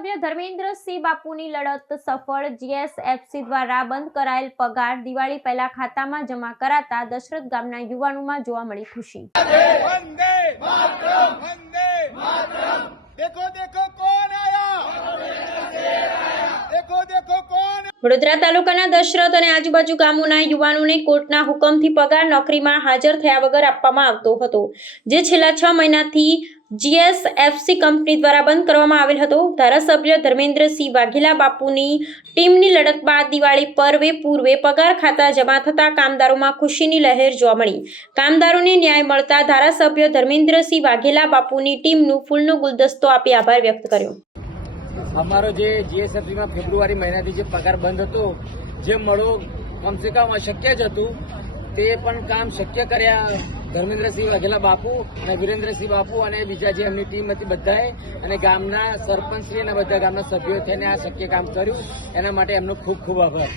ધારાસભ્ય ધર્મેન્દ્રસિંહ બાપુની લડત સફળ જીએસએફસી દ્વારા બંધ કરાયેલ પગાર દિવાળી પહેલા ખાતામાં જમા કરાતા દશરથ ગામના યુવાનોમાં જોવા મળી ખુશી. વડોદરા તાલુકાના દશરથ અને આજુબાજુ ગામોના યુવાનોને કોર્ટના હુકમથી પગાર નોકરીમાં હાજર થયા વગર આપવામાં આવતો હતો જે છેલ્લા છ મહિનાથી જીએસએફસી કંપની દ્વારા બંધ કરવામાં આવેલ હતો. ધારાસભ્ય ધર્મેન્દ્રસિંહ વાઘેલા બાપુની ટીમની લડત બાદ દિવાળી પર્વે પૂર્વે પગાર ખાતા જમા થતા કામદારોમાં ખુશીની લહેર જોવા મળી. કામદારોને ન્યાય મળતા ધારાસભ્ય ધર્મેન્દ્રસિંહ વાઘેલા બાપુની ટીમનું ફૂલનો ગુલદસ્તો આપી આભાર વ્યક્ત કર્યો. અમારો જે જીએસએફસીમાં ફેબ્રુઆરી મહિનાથી જે પગાર બંધ હતો, જે મળવો કમસે કમ અશક્ય જ હતું. તે પણ કામ શક્ય કર્યા ધર્મેન્દ્રસિંહ વાઘેલા બાપુ અને વિરેન્દ્રસિંહ બાપુ અને બીજા જે એમની ટીમ હતી બધાએ અને ગામના સરપંચશ્રી અને બધા ગામના સભ્યો થઈને આ શક્ય કામ કર્યું. એના માટે એમનો ખૂબ ખૂબ આભાર.